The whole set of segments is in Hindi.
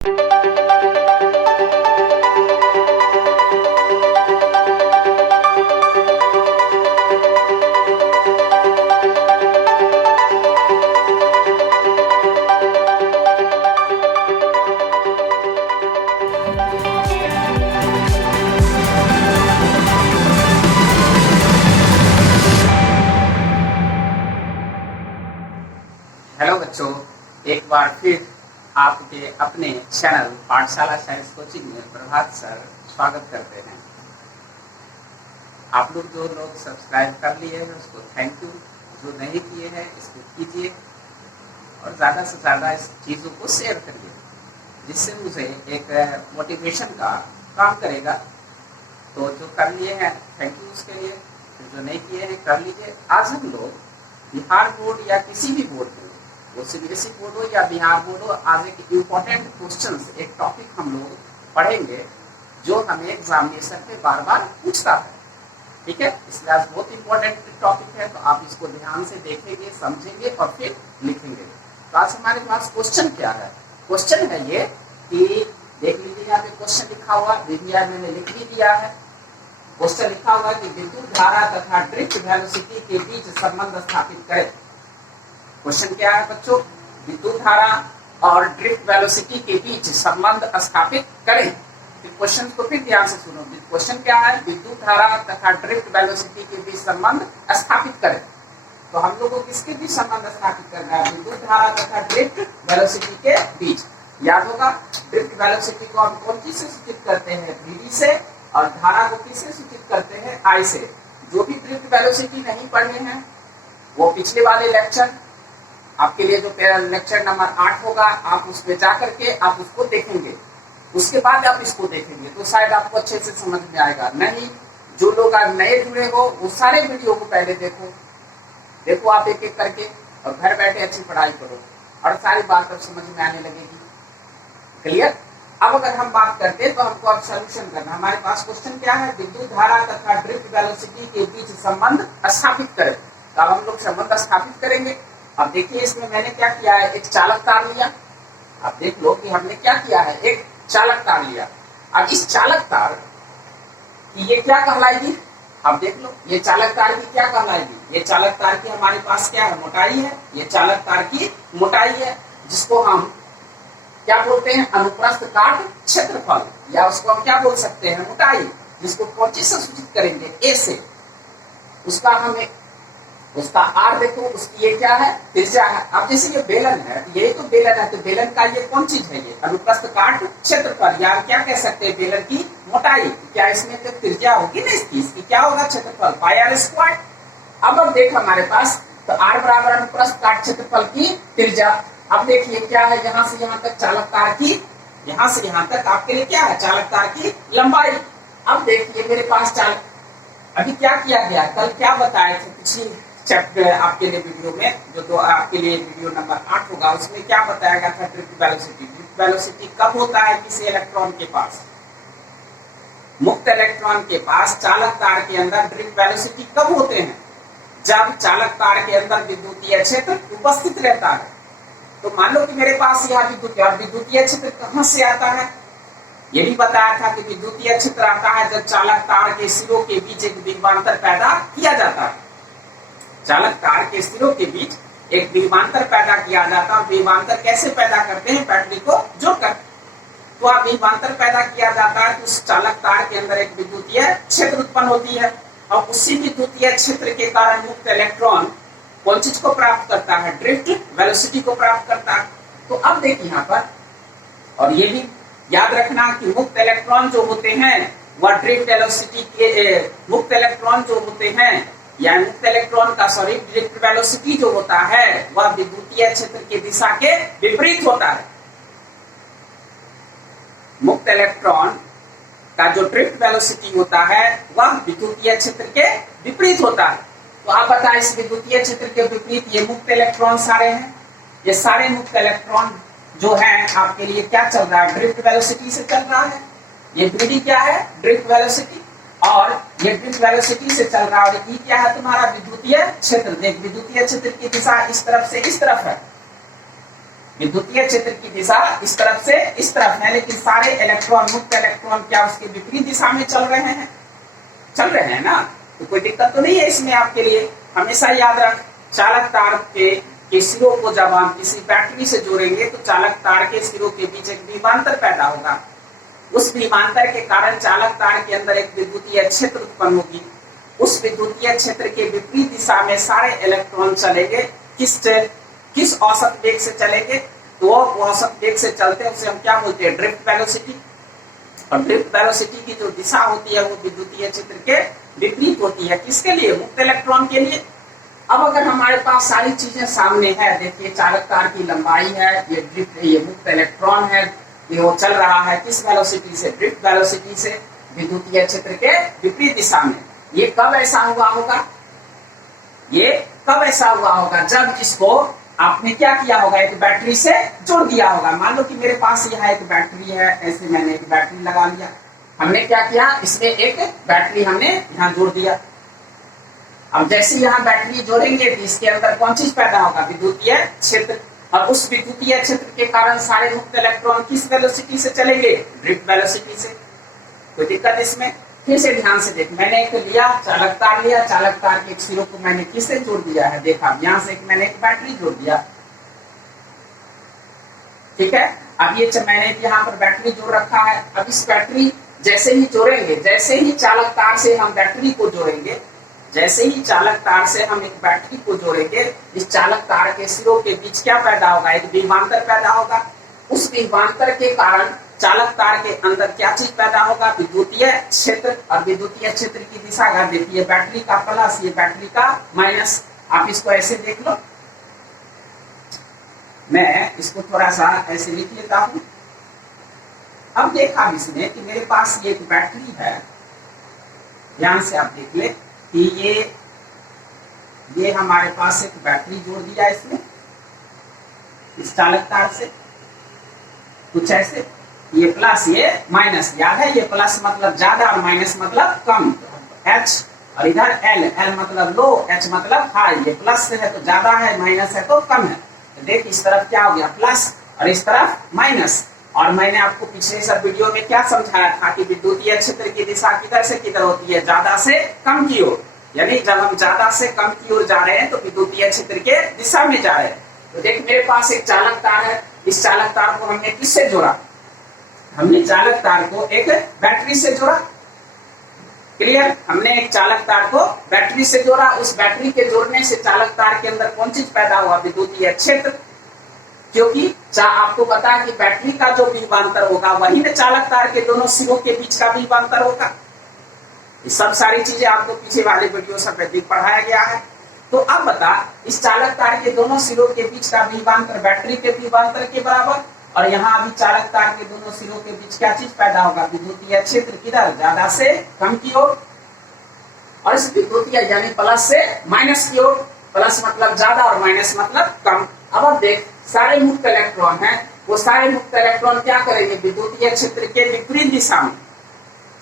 हेलो बच्चों, एक बार फिर आपके अपने चैनल पाठशाला साइंस कोचिंग में प्रभात सर स्वागत करते हैं। आप लोग जो लोग सब्सक्राइब कर लिए हैं उसको थैंक यू, जो नहीं किए हैं इसको कीजिए और ज़्यादा से ज़्यादा इस चीज़ों को शेयर करिए, जिससे मुझे एक मोटिवेशन का काम करेगा। तो जो कर लिए हैं थैंक यू उसके लिए, जो नहीं किए हैं कर लीजिए। आज हम लोग बिहार बोर्ड या किसी भी बोर्ड में, वो सीबीएसई बोर्ड हो या बिहार बोर्ड हो, आज एक इम्पोर्टेंट क्वेश्चन, एक टॉपिक हम लोग पढ़ेंगे जो हमें एग्जामिनेशन पे बार बार पूछता है। ठीक है, इसलिए आज बहुत इंपॉर्टेंट टॉपिक है, तो आप इसको ध्यान से देखेंगे, समझेंगे और फिर लिखेंगे। तो आज हमारे पास क्वेश्चन क्या है? क्वेश्चन है ये कि देख लीजिए, यहाँ पे क्वेश्चन लिखा हुआ, देखिए मैंने लिख भी दिया है। क्वेश्चन लिखा हुआ है कि विद्युत धारा तथा ड्रिफ्ट वेलोसिटी के बीच संबंध स्थापित करें। क्वेश्चन क्या है बच्चों? विद्युत धारा और ड्रिफ्ट वेलोसिटी के बीच संबंध स्थापित करें। क्वेश्चन को फिर ध्यान से सुनो। क्वेश्चन क्या है? विद्युत धारा तथा ड्रिफ्ट वेलोसिटी के बीच संबंध स्थापित करें। तो हम लोग को किसके बीच संबंध स्थापित करना है? विद्युत धारा तथा ड्रिफ्ट वेलोसिटी के बीच। याद होगा, ड्रिफ्ट वेलोसिटी को हम कौन चीज से सूचित करते हैं? वीडी से, और धारा को किससे सूचित करते हैं? आई से। जो भी ड्रिफ्ट वेलोसिटी नहीं पढ़े हैं वो पिछले वाले लेक्चर आपके लिए, जो लेक्चर नंबर 8 होगा, आप उसमें जाकर के आप उसको देखेंगे, उसके बाद आप इसको देखेंगे तो शायद आपको अच्छे से समझ में आएगा। नहीं, जो लोग आज नए जुड़े हो वो सारे वीडियो को पहले देखो आप एक एक करके, और घर बैठे अच्छी पढ़ाई करो और सारी बात अब समझ में आने लगेगी। क्लियर? अब अगर हम बात करते हैं तो हमको अब सोल्यूशन करना। हमारे पास क्वेश्चन क्या है? विद्युत धारा तथा ड्रिफ्ट वेलोसिटी के बीच संबंध स्थापित करें। तो अब हम लोग संबंध स्थापित करेंगे। अब देखिए, इसमें मैंने क्या किया है? एक चालक तार लिया। आप देख लो कि हमने क्या किया है, एक चालक तार लिया। अब इस चालक तार की ये क्या कहलाएगी? अब देख लो, ये चालक तार की क्या कहलाएगी? ये चालक तार की हमारे पास क्या है? मोटाई है। ये चालक तार की मोटाई है, जिसको हम क्या बोलते हैं? अनुप्रस्थ काट क्षेत्रफल, या उसको हम क्या बोल सकते हैं? मोटाई। जिसको कौन चीज से सूचित करेंगे? ए से। उसका हमें उसका आर देखो, उसकी ये क्या है? त्रिज्या है। अब जैसे ये बेलन है, यही तो बेलन है, तो बेलन का ये कौन चीज है? ये अनुप्रस्थ काट क्षेत्रफल, या क्या कह सकते हैं? बेलन की मोटाई। क्या इसमें तो त्रिज्या होगी ना इसकी क्या होगा? क्षेत्रफल, पाई आर स्क्वायर। अब देख हमारे पास, तो आर बराबर अनुप्रस्थ काट क्षेत्रफल की त्रिज्या। अब देखिए क्या है, यहाँ से यहाँ तक चालक तार की, यहाँ से यहाँ तक आपके लिए क्या है? चालक तार की लंबाई। अब देखिए मेरे पास चालक, अभी क्या किया गया, कल क्या बताए थे पिछली चैप्टर आपके लिए वीडियो में, जो तो आपके लिए वीडियो नंबर 8 होगा, उसमें क्या बताया गया था? Drift velocity. ड्रिफ्ट वेलोसिटी कब होता है किसी इलेक्ट्रॉन के पास? मुक्त इलेक्ट्रॉन के पास चालक तार के अंदर ड्रिफ्ट वेलोसिटी कब होते हैं? जब चालक तार के अंदर विद्युतीय क्षेत्र उपस्थित रहता है। तो मान लो कि मेरे पास यहाँ विद्युतीय क्षेत्र कहाँ से आता है? ये भी बताया था कि विद्युतीय क्षेत्र आता है जब चालक तार के सिरों के बीच एक विभवांतर पैदा किया जाता है। चालक तार के सिरों के बीच एक विभवांतर पैदा किया जाता है। विभवांतर कैसे पैदा करते हैं? बैटरी को जोड़कर। तो अब विभवांतर पैदा किया जाता है तो उस चालक तार के अंदर एक विद्युतीय क्षेत्र उत्पन्न होती है, और उसी विद्युतीय क्षेत्र के कारण मुक्त इलेक्ट्रॉन कौन चीज को प्राप्त करता है? ड्रिफ्ट वेलोसिटी को प्राप्त करता है। तो अब देखिए यहाँ पर, और ये भी याद रखना कि मुक्त इलेक्ट्रॉन जो होते हैं वह ड्रिफ्ट वेलोसिटी के, मुक्त इलेक्ट्रॉन जो होते हैं या मुक्त इलेक्ट्रॉन का ड्रिफ्ट वेलोसिटी जो होता है वह विद्युतीय क्षेत्र की दिशा के विपरीत होता है। मुक्त इलेक्ट्रॉन का जो ड्रिफ्ट वेलोसिटी होता है वह विद्युतीय क्षेत्र के विपरीत होता है। तो आप बताएं, इस विद्युतीय क्षेत्र के विपरीत ये मुक्त इलेक्ट्रॉन सारे हैं। ये सारे मुक्त इलेक्ट्रॉन जो है आपके लिए क्या चल रहा है? ड्रिफ्ट वेलोसिटी से चल रहा है। ये वीडी क्या है? Drift velocity. और ये ड्रिफ्ट वेलोसिटी से चल रहा है। और ये क्या है? तुम्हारा विद्युतीय क्षेत्र। देख, विद्युतीय क्षेत्र की दिशा इस तरफ से इस तरफ है। विद्युतीय क्षेत्र की दिशा इस तरफ से इस तरफ है, लेकिन सारे इलेक्ट्रॉन, मुक्त इलेक्ट्रॉन क्या उसके विपरीत दिशा में चल रहे हैं? चल रहे हैं ना, तो कोई दिक्कत तो नहीं है इसमें आपके लिए। हमेशा याद रख, चालक तार के सिरों को जब हम किसी बैटरी से जोड़ेंगे तो चालक तार के सिरों के बीच एक विभवांतर पैदा होगा। उस विभवांतर के कारण चालक तार के अंदर एक विद्युतीय क्षेत्र उत्पन्न होगी। उस विद्युतीय क्षेत्र के विपरीत दिशा में सारे इलेक्ट्रॉन चलेंगे। किस औसत वेग से चलेंगे? तो वो औसत वेग से चलते हैं, उसे हम क्या बोलते हैं? Drift velocity. और ड्रिफ्ट वेलोसिटी की जो दिशा होती है वो विद्युतीय क्षेत्र के विपरीत होती है। किसके लिए? मुक्त इलेक्ट्रॉन के लिए। अब अगर हमारे पास सारी चीजें सामने है, देखिए चालक तार की लंबाई है, ये ड्रिफ्ट है, ये मुक्त इलेक्ट्रॉन है, ये वो चल रहा है किस वेलोसिटी से? ड्रिफ्ट वेलोसिटी से, विद्युतीय क्षेत्र के विपरीत दिशा में। ये कब ऐसा हुआ होगा? ये कब ऐसा हुआ होगा? जब इसको आपने क्या किया होगा? एक बैटरी से जोड़ दिया होगा। मान लो कि मेरे पास यहाँ एक बैटरी है, ऐसे मैंने एक बैटरी लगा लिया। हमने क्या किया? इसमें एक बैटरी हमने यहाँ जोड़ दिया। अब जैसे यहाँ बैटरी जोड़ेंगे तो इसके अंदर कौन चीज पैदा होगा? विद्युतीय क्षेत्र। और उस विद्युतीय क्षेत्र के कारण सारे मुक्त इलेक्ट्रॉन किस वेलोसिटी से चलेंगे? ड्रिफ्ट वेलोसिटी से। कोई दिक्कत इसमें? फिर से ध्यान से देख, मैंने एक लिया, चालक तार लिया, चालक तार के एक सिरों को मैंने किससे जोड़ दिया है? देखा, यहाँ से मैंने एक बैटरी जोड़ दिया। ठीक है, अब ये मैंने यहाँ पर बैटरी जोड़ रखा है। अब इस बैटरी जैसे ही जोड़ेंगे, जैसे ही चालक तार से हम बैटरी को जोड़ेंगे, जैसे ही चालक तार से हम एक बैटरी को जोड़ेंगे, इस चालक तार के सिरों के बीच क्या पैदा होगा? एक विभवांतर पैदा होगा। उस विभवांतर के कारण चालक तार के अंदर क्या चीज पैदा होगा? विद्युतीय क्षेत्र। और विद्युतीय क्षेत्र की दिशा अगर देखिए, बैटरी का प्लस, ये बैटरी का माइनस। आप इसको ऐसे देख लो, मैं इसको थोड़ा सा ऐसे लिख लेता हूं। अब देखा इसमें कि मेरे पास ये एक बैटरी है, ध्यान से आप देख ले कि ये हमारे पास एक बैटरी जोड़ दिया इसमें, इस चालक तार से कुछ ऐसे, ये प्लस ये माइनस। याद है, ये प्लस मतलब ज्यादा और माइनस मतलब कम। H और इधर L मतलब लो, H मतलब हाई। ये प्लस से है तो ज्यादा है, माइनस है तो कम है। तो देख, इस तरफ क्या हो गया? प्लस, और इस तरफ माइनस। और मैंने आपको पिछले सब वीडियो में क्या समझाया था कि विद्युतीय क्षेत्र की दिशा किधर से किधर होती है? ज्यादा से कम की ओर। यानी जब हम ज्यादा से कम की ओर जा रहे हैं तो विद्युतीय क्षेत्र के दिशा में जा रहे हैं। तो देख, मेरे पास एक चालक तार है, इस चालक तार को हमने किससे जोड़ा? हमने चालक तार को एक बैटरी से जोड़ा। क्लियर? हमने एक चालक तार को बैटरी से जोड़ा। उस बैटरी के जोड़ने से चालक तार के अंदर कौन चीज पैदा हुआ? विद्युतीय क्षेत्र। क्योंकि आपको पता है कि बैटरी का जो विभवांतर होगा वही ना चालक तार के दोनों सिरों के बीच का विभवांतर होगा। ये सब सारी चीजें आपको पीछे वाले वीडियो सब में पढ़ाया गया है। तो अब बता, इस चालक तार के दोनों सिरों के बीच का विभवांतर बैटरी के विभवांतर के बराबर। और यहाँ अभी चालक तार के दोनों सिरों के बीच क्या चीज पैदा होगा? विद्युतीय क्षेत्र। किधर? ज्यादा से कम की ओर। और इस विद्युतीय यानी प्लस से माइनस की ओर। प्लस मतलब ज्यादा और माइनस मतलब कम। अब देख, सारे मुक्त इलेक्ट्रॉन हैं, वो सारे मुक्त इलेक्ट्रॉन क्या करेंगे? विद्युतीय क्षेत्र के विपरीत दिशा में।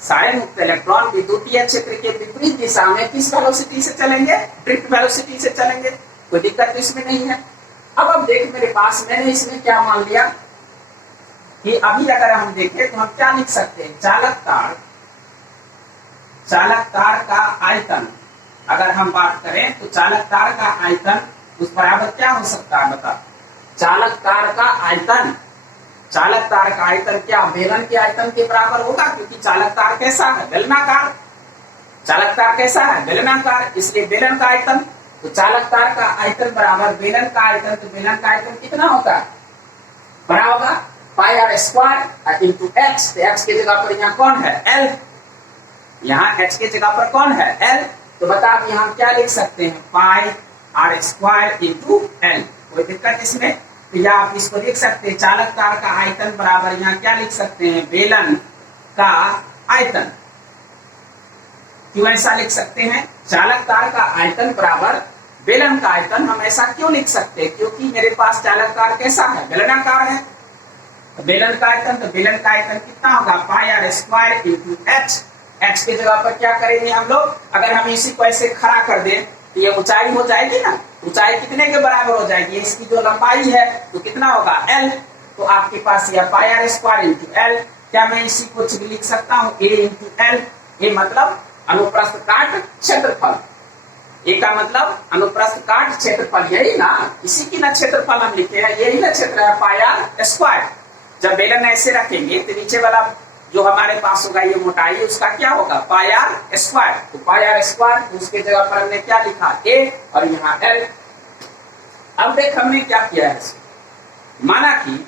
सारे मुक्त इलेक्ट्रॉन विद्युतीय क्षेत्र के विपरीत दिशा में किस वेलोसिटी से चलेंगे? ड्रिफ्ट वेलोसिटी से चलेंगे। कोई दिक्कत तो इसमें नहीं है। अब देख, मेरे पास मैंने इसमें क्या मान लिया कि अभी अगर हम देखें तो हम क्या लिख सकते हैं? चालक तार का आयतन अगर हम बात करें तो चालक तार का आयतन उस बराबर क्या हो सकता है? बता। चालक तार का आयतन, चालक तार का आयतन क्या बेलन के आयतन के बराबर होगा? क्योंकि चालक तार कैसा है? बेलनाकार। चालक तार कैसा है? बेलनाकार, इसलिए बेलन का आयतन। तो चालक तार का आयतन बराबर बेलन का आयतन। तो बेलन का आयतन कितना होता है? बड़ा होगा pi r square into x. तो एक्स की जगह पर यहाँ कौन है? एल। यहाँ एच की जगह पर कौन है? एल। तो बता अभी हम क्या लिख सकते हैं? पाई आर स्क्वायर इंटू एल। कोई दिक्कत इसमें? तो या आप इसको लिख सकते हैं, चालक तार का आयतन बराबर यहाँ क्या लिख सकते हैं? बेलन का आयतन। क्यों ऐसा लिख सकते हैं? चालक तार का आयतन बराबर बेलन का आयतन। हम ऐसा क्यों लिख सकते हैं? क्योंकि मेरे पास चालक तार कैसा है? बेलनाकार है। बेलन का आयतन, तो बेलन का आयतन कितना होगा? Pi r square into h. X की जगह पर क्या करेंगे हम लोग? अगर हम इसी को ऐसे खड़ा कर दें तो ये ऊंचाई हो जाएगी ना। ऊंचाई कितने के बराबर हो जाएगी, इसकी जो लंबाई है तो कितना होगा L, तो आपके पास यह पाई आर स्क्वायर इंटू L। क्या मैं इसी को लिख सकता हूँ A इंटू L, ये मतलब अनुप्रस्थ काट क्षेत्रफल, ए का मतलब अनुप्रस्थ काट क्षेत्रफल, यही ना, इसी की ना क्षेत्रफल हम लिखे हैं, यही ना क्षेत्र है पाई आर स्क्वायर। जब बेलन ऐसे रखेंगे तो नीचे वाला जो हमारे पास होगा ये मोटाई, उसका क्या होगा पाई आर स्क्वायर, तो पाई आर स्क्वायर, उसके जगह पर हमने क्या लिखा A और यहाँ L। अब देख हमने क्या किया है, माना कि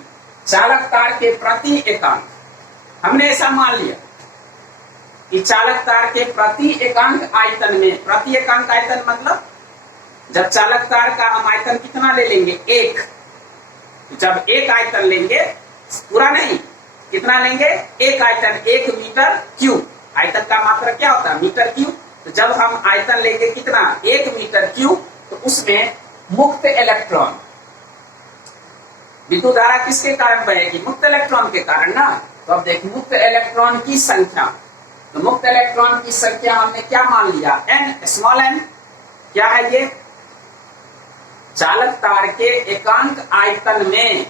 चालक तार के प्रति एकांक, हमने ऐसा मान लिया कि चालक तार के प्रति एकांक आयतन में, प्रति एकांक आयतन मतलब जब चालक तार का हम आयतन कितना ले लेंगे 1, जब एक आयतन लेंगे, पूरा नहीं, कितना लेंगे 1 आयतन, 1 मीटर क्यूब, आयतन का मात्रा क्या होता है मीटर क्यूब, तो जब हम आयतन लेंगे कितना 1 मीटर क्यूब, तो उसमें मुक्त इलेक्ट्रॉन, विद्युत धारा किसके कारण बहेगी, मुक्त इलेक्ट्रॉन के कारण ना। तो अब देखिए मुक्त इलेक्ट्रॉन की संख्या, तो मुक्त इलेक्ट्रॉन की संख्या हमने क्या मान लिया n, स्मॉल n, क्या है ये, चालक तार के एकांक आयतन में,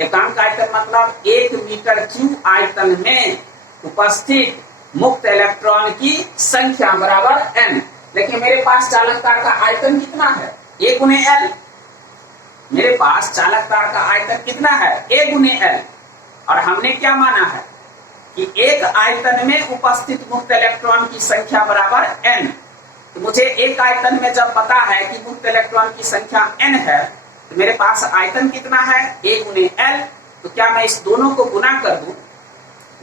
एकांक आयतन मतलब 1 मीटर क्यूब आयतन में उपस्थित मुक्त इलेक्ट्रॉन की संख्या बराबर n। लेकिन मेरे पास चालक तार का आयतन कितना है A गुने L, मेरे पास चालक तार का आयतन कितना है A गुने L, और हमने क्या माना है कि एक आयतन में उपस्थित मुक्त इलेक्ट्रॉन की संख्या बराबर n। तो मुझे एक आयतन में जब पता है कि मुक्त इलेक्ट्रॉन की संख्या n है, तो मेरे पास आयतन कितना है A गुने L, तो क्या मैं इस दोनों को गुना कर दूं,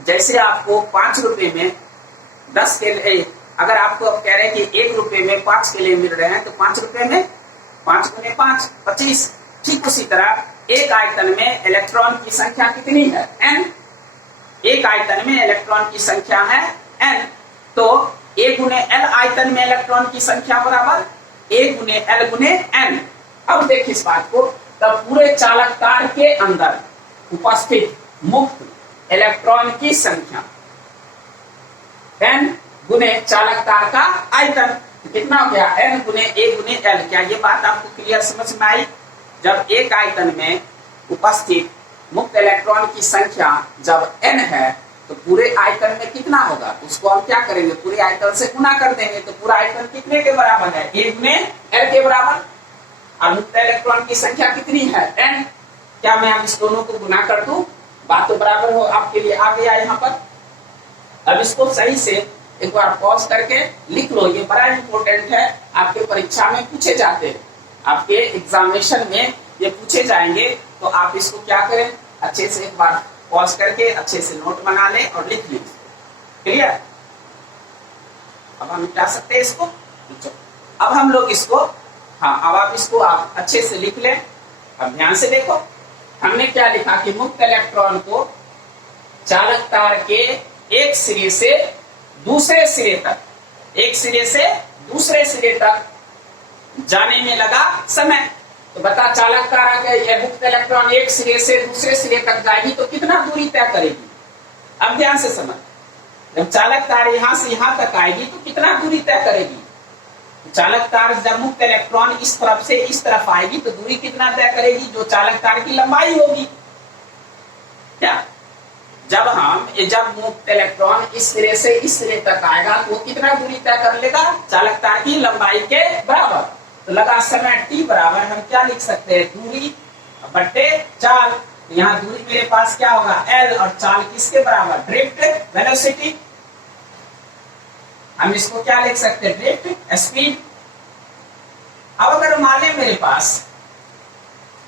जैसे आपको 5 रुपए में 10 केले, अगर आपको अब कह रहे हैं कि 1 रुपए में 5 केले मिल रहे हैं, तो 5 रुपए में 5 गुने 5 25, ठीक उसी तरह एक आयतन में इलेक्ट्रॉन की संख्या कितनी है n, एक आयतन में इलेक्ट्रॉन की संख्या है n, तो A गुने L आयतन में इलेक्ट्रॉन की संख्या बराबर A गुने L गुने n। अब देख इस बात को, तब पूरे चालक तार के अंदर उपस्थित मुक्त इलेक्ट्रॉन की संख्या n गुने चालक तार का आयतन, कितना हो गया n गुने A गुने L। क्या ये बात आपको क्लियर समझ में आई, जब एक आयतन में उपस्थित मुक्त इलेक्ट्रॉन की संख्या जब n है, तो पूरे आयतन में कितना होगा, उसको हम क्या करेंगे पूरे आयतन से गुना कर देंगे, तो पूरा आयतन कितने के बराबर है A गुने L के बराबर, और मुक्त इलेक्ट्रॉन की संख्या कितनी है n। क्या मैं अब इस दोनों को गुना कर दूं, बात तो बराबर हो आपके लिए आ गया यहाँ पर। अब इसको सही से एक बार पॉज करके लिख लो, ये बड़ा इंपॉर्टेंट है, आपके परीक्षा में पूछे जाते हैं, आपके एग्जामिनेशन में ये पूछे जाएंगे, तो आप इसको क्या करें, अच्छे से एक बार पॉज करके अच्छे से नोट बना लें और लिख लें। क्लियर, अब हम मिटा सकते हैं इसको, अब हम लोग इसको, हाँ अब आप इसको आप अच्छे से लिख लें। अब ध्यान से देखो, हमने क्या लिखा कि मुक्त इलेक्ट्रॉन को चालक तार के एक सिरे से दूसरे सिरे तक, एक सिरे से दूसरे सिरे तक जाने में लगा समय। तो बता चालक तार के मुक्त इलेक्ट्रॉन एक सिरे से दूसरे सिरे तक जाएगी तो कितना दूरी तय करेगी। अब ध्यान से समझ, जब चालक तार यहां से यहां तक आएगी तो कितना दूरी तय करेगी। चालक तार जब मुक्त इलेक्ट्रॉन इस तरफ से इस तरफ आएगी तो दूरी कितना तय करेगी, जो चालक तार की लंबाई होगी। क्या जब मुक्त इलेक्ट्रॉन इस सिरे से इस सिरे तक आएगा तो कितना दूरी तय कर लेगा, चालक तार की लंबाई के बराबर। तो लगा समय t बराबर हम क्या लिख सकते हैं, दूरी बट्टे चाल। यहाँ दूरी मेरे पास क्या होगा L, और चाल किसके बराबर, ड्रिफ्ट वेलोसिटी। हम इसको क्या लिख सकते हैं, ड्रिफ्ट स्पीड। अब अगर मान लें मेरे पास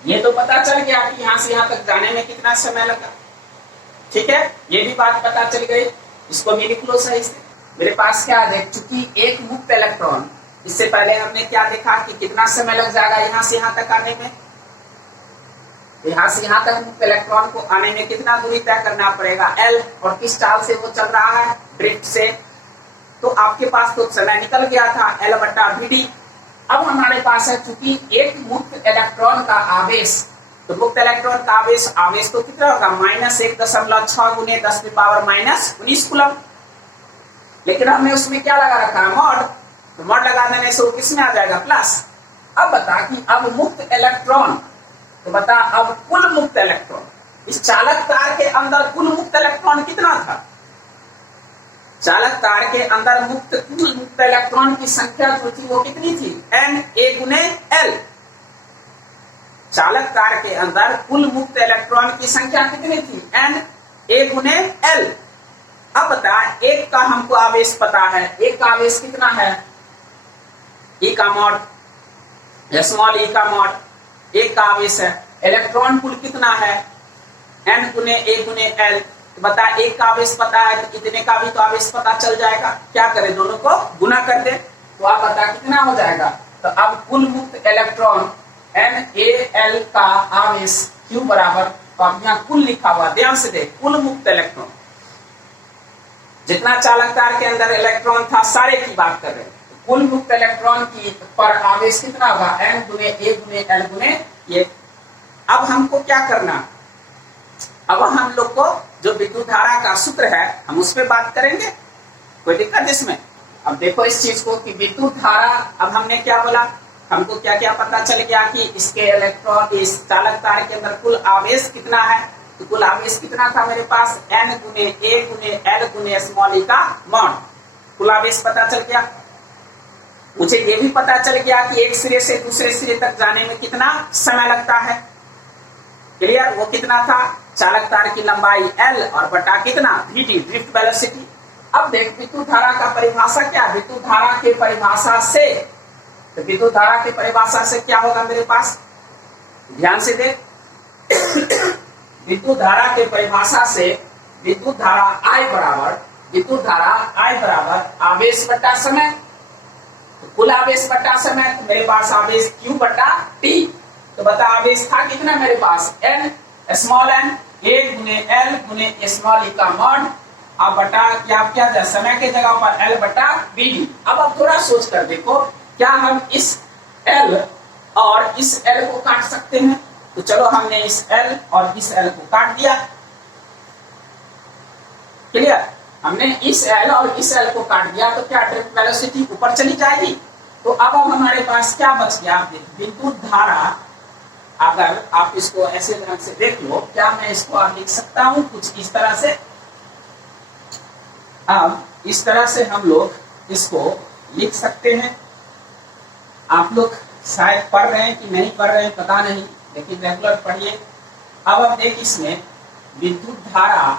ये तो पता चल गया कि यहाँ से यहाँ तक जाने में कितना समय लगा, ठीक है, ये भी बात पता चल गई। इसको भी लिख लो सही से। मेरे पास क्या है, चूंकि एक मुक्त इलेक्ट्रॉन, इससे पहले हमने क्या देखा कि कितना समय लग जाएगा यहाँ से यहाँ तक आने में, यहाँ से यहाँ तक मुक्त इलेक्ट्रॉन को आने में कितना दूरी तय करना पड़ेगा L, और किस चाल से वो चल रहा है, ड्रिफ्ट से। तो आपके पास तो समय निकल गया था L बट्टा VD। अब हमारे पास है चूंकि एक मुक्त इलेक्ट्रॉन का आवेश, तो मुक्त इलेक्ट्रॉन का आवेश तो कितना होगा -1.6 गुने 10⁻⁻⁻⁹ कूलम। लेकिन हमने उसमें क्या लगा रखा है, मॉड, तो मॉड लगा देने से वो किस में आ जाएगा, प्लस। अब बता कि अब मुक्त इलेक्ट्रॉन, तो बता अब कुल मुक्त इलेक्ट्रॉन इस चालक तार के अंदर कुल मुक्त इलेक्ट्रॉन कितना था? चालक तार के अंदर कुल मुक्त इलेक्ट्रॉन की संख्या जो थी वो कितनी थी? Na/L। चालक तार के अंदर कुल मुक्त इलेक्ट्रॉन की संख्या कितनी थी? Na/L। अब बता एक का हमको आवेश पता है, एक का आवेश कितना है? E का मॉड, स्मॉल e का मॉड एक का आवेश है। इलेक्ट्रॉन कुल कितना है? N/A/L। तो बता एक का आवेश पता है तो कितने का भी तो आवेश पता चल जाएगा। क्या करें, दोनों को गुना कर दे तो आप बता कितना हो जाएगा। तो अब कुल मुक्त इलेक्ट्रॉन Na/L का आवेश Q बराबर, तो अब यहाँ कुल लिखा हुआ, ध्यान से देख, कुल मुक्त इलेक्ट्रॉन जितना चालक तार के अंदर इलेक्ट्रॉन था सारे की बात कर रहे हैं। कुल मुक्त इलेक्ट्रॉन की पर आवेश कितना होगा? N/A/L/ये। अब हमको क्या करना, अब हम लोग को जो विद्युत धारा का सूत्र है हम उस पर बात करेंगे, कोई दिक्कत इसमें? अब देखो इस चीज को कि विद्युत धारा, अब हमने क्या बोला, हमको क्या क्या पता चल गया कि इसके इलेक्ट्रॉन इस चालक तार के अंदर कुल आवेश कितना है। तो कुल आवेश कितना था मेरे पास? N/A/L/स्मॉल e का मॉड। कुल आवेश पता चल गया। मुझे ये भी पता चल गया कि एक सिरे से दूसरे सिरे तक जाने में कितना समय लगता है। क्लियर? वो कितना था? चालक तार की लंबाई L और बटा कितना? Vt, drift velocity. अब देख विद्युत धारा का परिभाषा क्या? विद्युत धारा के परिभाषा से, तो विद्युत धारा के परिभाषा से क्या होगा मेरे पास? ध्यान से देख, विद्युत धारा के परिभाषा से विद्युत धारा I बराबर आवेश बटा समय। तो कुल आवेश बटा समय, तो मेरे पास आवेश Q बटा T। तो बता आवेश था कितना मेरे पास? Small n A/L small e का मॉड। अब बटा क्या जाए, समय के जगह पर L बटा Vd। अब थोड़ा सोच कर देखो, क्या हम इस L और इस L को काट सकते हैं? तो चलो हमने इस L और इस L को काट दिया। क्लियर? हमने इस L और इस L को काट दिया तो क्या ड्रिफ्ट वेलोसिटी ऊपर चली जाएगी। तो अब हमारे पास क्या बच गया? विद्युत धारा, अगर आप इसको ऐसे ढंग से देख लो, क्या मैं इसको आप लिख सकता हूं कुछ इस तरह से? अब इस तरह से हम लोग इसको लिख सकते हैं। आप लोग शायद पढ़ रहे हैं कि नहीं पढ़ रहे हैं पता नहीं, लेकिन रेगुलर पढ़िए। अब आप देख, इसमें विद्युत धारा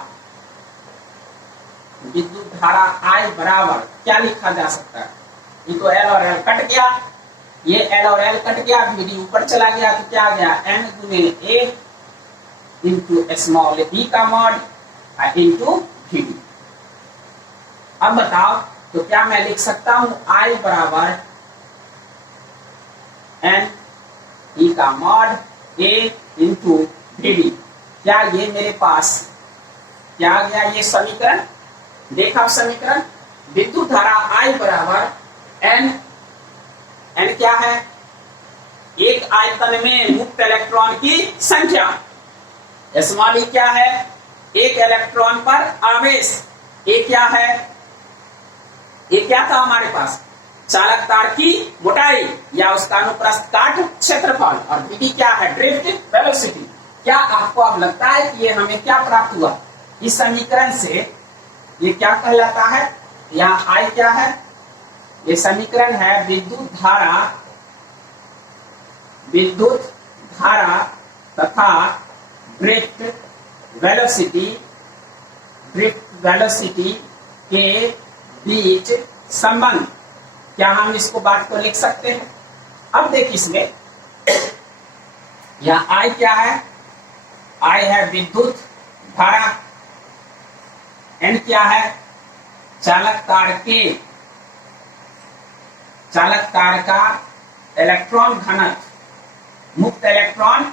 I बराबर क्या लिखा जा सकता है? ये तो L और L कट गया, ये L और L कट गया, Vd ऊपर चला गया, तो क्या आ गया? N/A इंटू स्मॉल e का मॉड इंटू Vd। अब बताओ, तो क्या मैं लिख सकता हूं I बराबर N/E का मॉड A इंटू Vd। क्या ये मेरे पास क्या आ गया? ये समीकरण देखा, समीकरण विद्युत धारा I बराबर N क्या है? एक आयतन में मुक्त इलेक्ट्रॉन की संख्या। स्मॉल e क्या है? एक इलेक्ट्रॉन पर आवेश। ए क्या है? ये क्या था हमारे पास? चालक तार की मोटाई या उसका अनुप्रस्थ काट क्षेत्रफल। और Vd क्या है? Drift velocity. क्या आपको अब लगता है कि ये हमें क्या प्राप्त हुआ इस समीकरण से? ये क्या कहलाता है? यहाँ I क्या है? ये समीकरण है विद्युत धारा तथा ड्रिफ्ट वेलोसिटी के बीच संबंध। क्या हम इसको बात को लिख सकते हैं? अब देख, इसमें यहाँ I क्या है? I है विद्युत धारा। N क्या है? चालक तार का इलेक्ट्रॉन घनत्व, मुक्त इलेक्ट्रॉन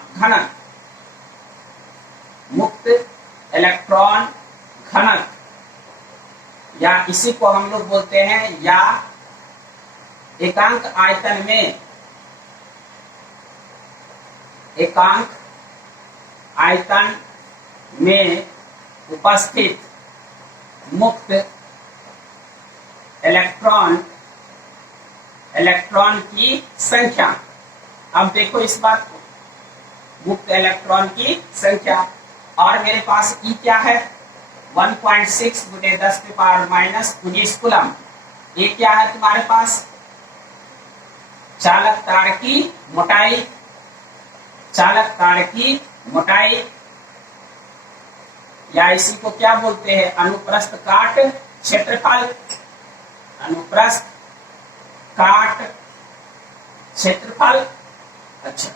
घनत्व, या इसी को हम लोग बोलते हैं या एकांक आयतन में उपस्थित मुक्त इलेक्ट्रॉन की संख्या। अब देखो इस बात को, मुक्त इलेक्ट्रॉन की संख्या, और मेरे पास ई क्या है 1.6 गुणे 10⁻⁻19 कूलम। ये क्या है तुम्हारे पास चालक तार की मोटाई, चालक तार की मोटाई, या इसी को क्या बोलते हैं अनुप्रस्थ काट क्षेत्रफल, अनुप्रस्थ काट क्षेत्रफल। अच्छा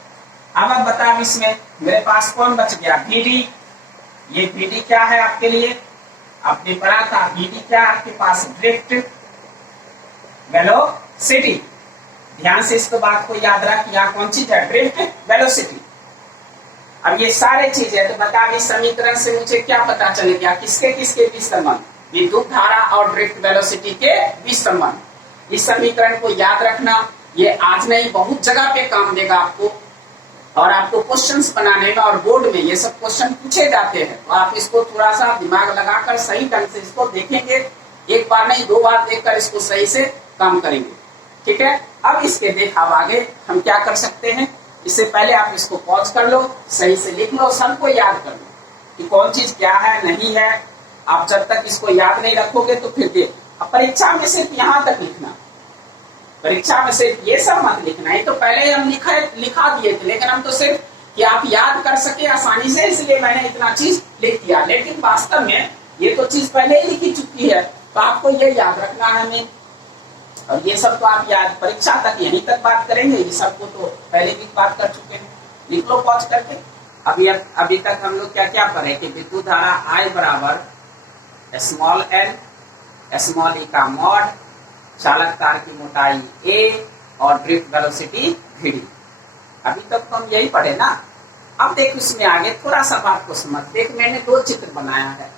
अब आप बताओ इसमें मेरे पास कौन बच गया VD। ये VD क्या है आपके लिए, आपने पढ़ा था VD क्या है आपके पास ड्रिफ्ट वेलोसिटी। ध्यान से इसको बात को याद रख, यहाँ कौन चीज है ड्रिफ्ट वेलोसिटी। अब ये सारे चीजें तो बता, इस समीकरण से मुझे क्या पता चले गया, किसके किसके बीच संबंध, विद्युत धारा और ड्रिफ्ट वेलोसिटी के बीच संबंध। इस समीकरण को याद रखना, ये आज नहीं बहुत जगह पे काम देगा आपको, और आपको क्वेश्चंस बनाने में और बोर्ड में ये सब क्वेश्चन पूछे जाते हैं, तो आप इसको थोड़ा सा दिमाग लगाकर सही ढंग से इसको देखेंगे, एक बार नहीं 2 बार देखकर इसको सही से काम करेंगे, ठीक है। अब इसके देख अब आगे हम क्या कर सकते हैं, इससे पहले आप इसको पॉज कर लो, सही से लिख लो, सबको याद कर लो कि कौन चीज क्या है नहीं है। आप जब तक इसको याद नहीं रखोगे तो फिर देख, अब परीक्षा में सिर्फ यहाँ तक लिखना, परीक्षा में सिर्फ ये सब मत लिखना, ये तो पहले हम लिखा दिए थे, लेकिन हम तो सिर्फ कि आप याद कर सके आसानी से, इसलिए मैंने इतना चीज लिख दिया, लेकिन वास्तव में ये तो चीज पहले ही लिखी चुकी है, तो आपको ये याद रखना है हमें। और ये सब तो आप याद परीक्षा तक यहीं तक बात करेंगे, ये सब को तो पहले भी बात कर चुके हैं, लिख लो पॉज करके। अभी तक हम लोग क्या क्या पढ़े कि विद्युत धारा I बराबर स्मॉल n, स्मॉल e का मॉड, चालक तार की मोटाई a और ड्रिफ्ट वेलोसिटी VD। अभी तक तो हम यही पढ़े ना। अब देख उसमें आगे थोड़ा सा बात को समझ, देख मैंने 2 चित्र बनाया है,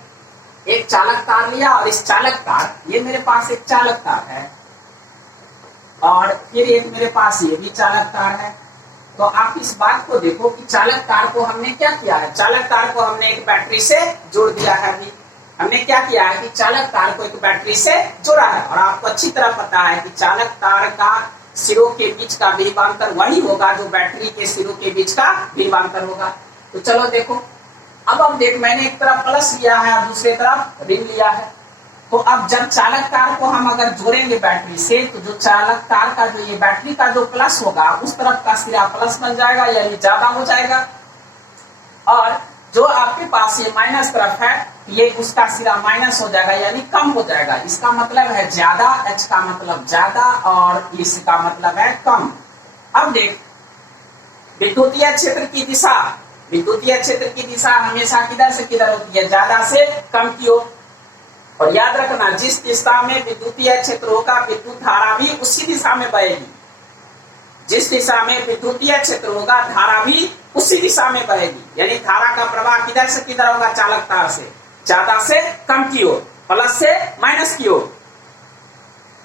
एक चालक तार लिया और इस चालक तार, ये मेरे पास एक चालक तार है और फिर एक मेरे पास ये भी चालक तार है। तो आप इस बात को देखो कि चालक तार को हमने क्या किया है, चालक तार को हमने एक बैटरी से जोड़ दिया है। अभी हमने क्या किया है कि चालक तार को एक बैटरी से जोड़ा है, और आपको अच्छी तरह पता है कि चालक तार का सिरों के बीच का विभवांतर वही होगा जो बैटरी के सिरों के बीच का विभवांतर होगा। तो चलो देखो, अब देख मैंने एक तरफ प्लस लिया है और दूसरी तरफ ऋण लिया है। तो अब जब चालक तार को हम अगर जोड़ेंगे बैटरी से, तो जो चालक तार का जो ये बैटरी का जो प्लस होगा, उस तरफ का सिरा प्लस बन जाएगा, यानी ज्यादा हो जाएगा, और जो आपके पास ये माइनस तरफ है, ये उसका सिरा माइनस हो जाएगा, यानी कम हो जाएगा। इसका मतलब है ज्यादा, H का मतलब ज्यादा और इसका मतलब है कम। अब देख विद्युतीय क्षेत्र की दिशा, विद्युतीय क्षेत्र की दिशा हमेशा किधर से किधर होती है, ज्यादा से कम की ओर। और याद रखना, जिस दिशा में विद्युतीय क्षेत्र होगा, विद्युत धारा भी उसी दिशा में बहेगी। जिस दिशा में विद्युतीय क्षेत्र होगा, धारा भी उसी दिशा में बहेगी, यानी धारा का प्रवाह किधर से किधर होगा, चालक तार से ज्यादा से कम की ओर, प्लस से माइनस की ओर।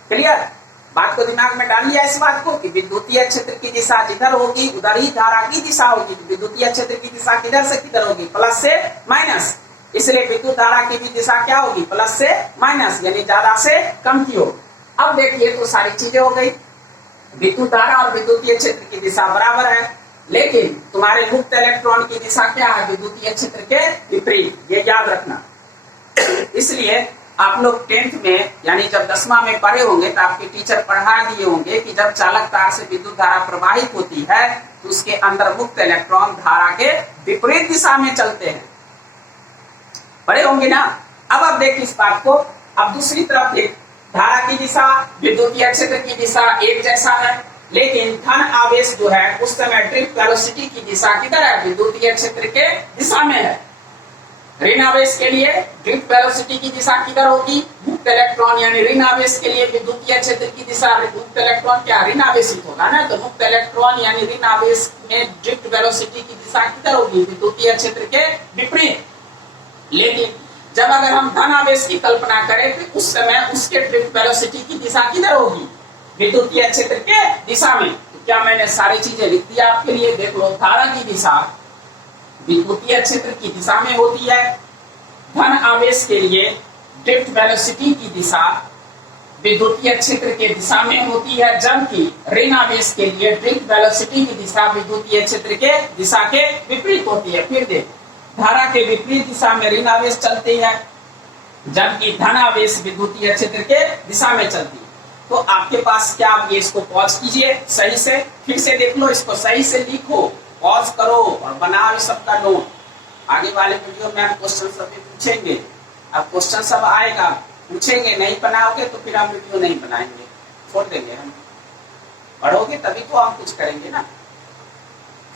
क्लियर? बात को दिमाग में डाल लिया इस बात को कि विद्युतीय क्षेत्र की दिशा जिधर होगी उधर ही धारा की दिशा होगी। विद्युतीय क्षेत्र की दिशा किधर से किधर होगी, प्लस से माइनस, इसलिए विद्युत धारा की भी दिशा क्या होगी, प्लस से माइनस, यानी ज्यादा से कम की ओर। अब देखिए तो सारी चीजें हो गई, विद्युत धारा और विद्युतीय क्षेत्र की दिशा बराबर है, लेकिन तुम्हारे मुक्त इलेक्ट्रॉन की दिशा क्या है, विद्युतीय क्षेत्र के विपरीत, ये याद रखना। इसलिए आप लोग 10th में यानी जब 10वां में पढ़े होंगे तो आपके टीचर पढ़ा दिए होंगे कि जब चालक तार से विद्युत धारा प्रवाहित होती है तो उसके अंदर मुक्त इलेक्ट्रॉन धारा के विपरीत दिशा में चलते हैं, पढ़े होंगे ना। अब आप देख इस बात को, अब दूसरी तरफ देख, धारा की दिशा विद्युतीय क्षेत्र की दिशा एक जैसा है, लेकिन धन आवेश जो है उस समय ड्रिफ्ट वेलोसिटी की दिशा किधर है, विद्युतीय क्षेत्र के दिशा में है। ऋण आवेश के लिए ड्रिफ्ट वेलोसिटी की दिशा किधर होगी, मुक्त इलेक्ट्रॉन, यानी ऋण आवेश के लिए विद्युतीय क्षेत्र की दिशा, मुक्त इलेक्ट्रॉन क्या ऋण आवेशित होगा ना, तो मुक्त इलेक्ट्रॉन यानी ऋण आवेश में ड्रिफ्ट वेलोसिटी की दिशा किधर होगी, विद्युतीय क्षेत्र के विपरीत। लेकिन जब अगर हम धन आवेश की कल्पना करें तो उस समय उसके ड्रिफ्ट वेलोसिटी की दिशा किधर होगी, विद्युतीय क्षेत्र के दिशा में। तो क्या मैंने सारी चीजें लिख दिया आपके लिए, देख लो, धारा की दिशा विद्युतीय क्षेत्र की दिशा में होती है, धन आवेश के लिए ड्रिफ्ट वेलोसिटी की दिशा विद्युतीय क्षेत्र के दिशा में होती है, जबकि ऋण आवेश के लिए ड्रिफ्ट वेलोसिटी की दिशा विद्युतीय क्षेत्र के दिशा के विपरीत होती है। फिर देख, धारा के विपरीत दिशा में ऋण आवेश चलती है, जबकि धन आवेश विद्युतीय क्षेत्र के दिशा में चलती है। तो आपके पास क्या, आप ये इसको पॉज कीजिए सही से, फिर से देख लो, इसको सही से लिखो, पॉज करो और बनाओ सबका नोट। आगे वाले वीडियो में हम क्वेश्चन सब पूछेंगे, अब क्वेश्चन सब आएगा, पूछेंगे, नहीं बनाओगे तो फिर हम वीडियो नहीं बनाएंगे, छोड़ देंगे हम। पढ़ोगे तभी तो हम कुछ करेंगे ना।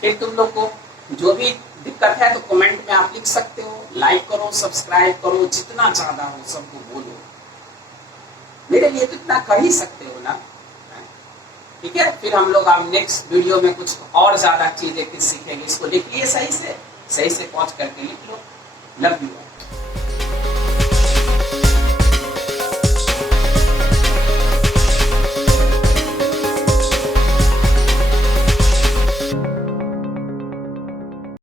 फिर तुम लोग को जो भी दिक्कत है तो कमेंट में आप लिख सकते हो, लाइक करो, सब्सक्राइब करो, जितना ज्यादा हो सबको बोलो। मेरे लिए तो इतना कर ही सकते हो ना, ठीक है। फिर हम लोग अब नेक्स्ट वीडियो में कुछ और ज्यादा चीजें सीखेंगे। इसको लिखिए सही से पहुंच करके लिख लो। Love you.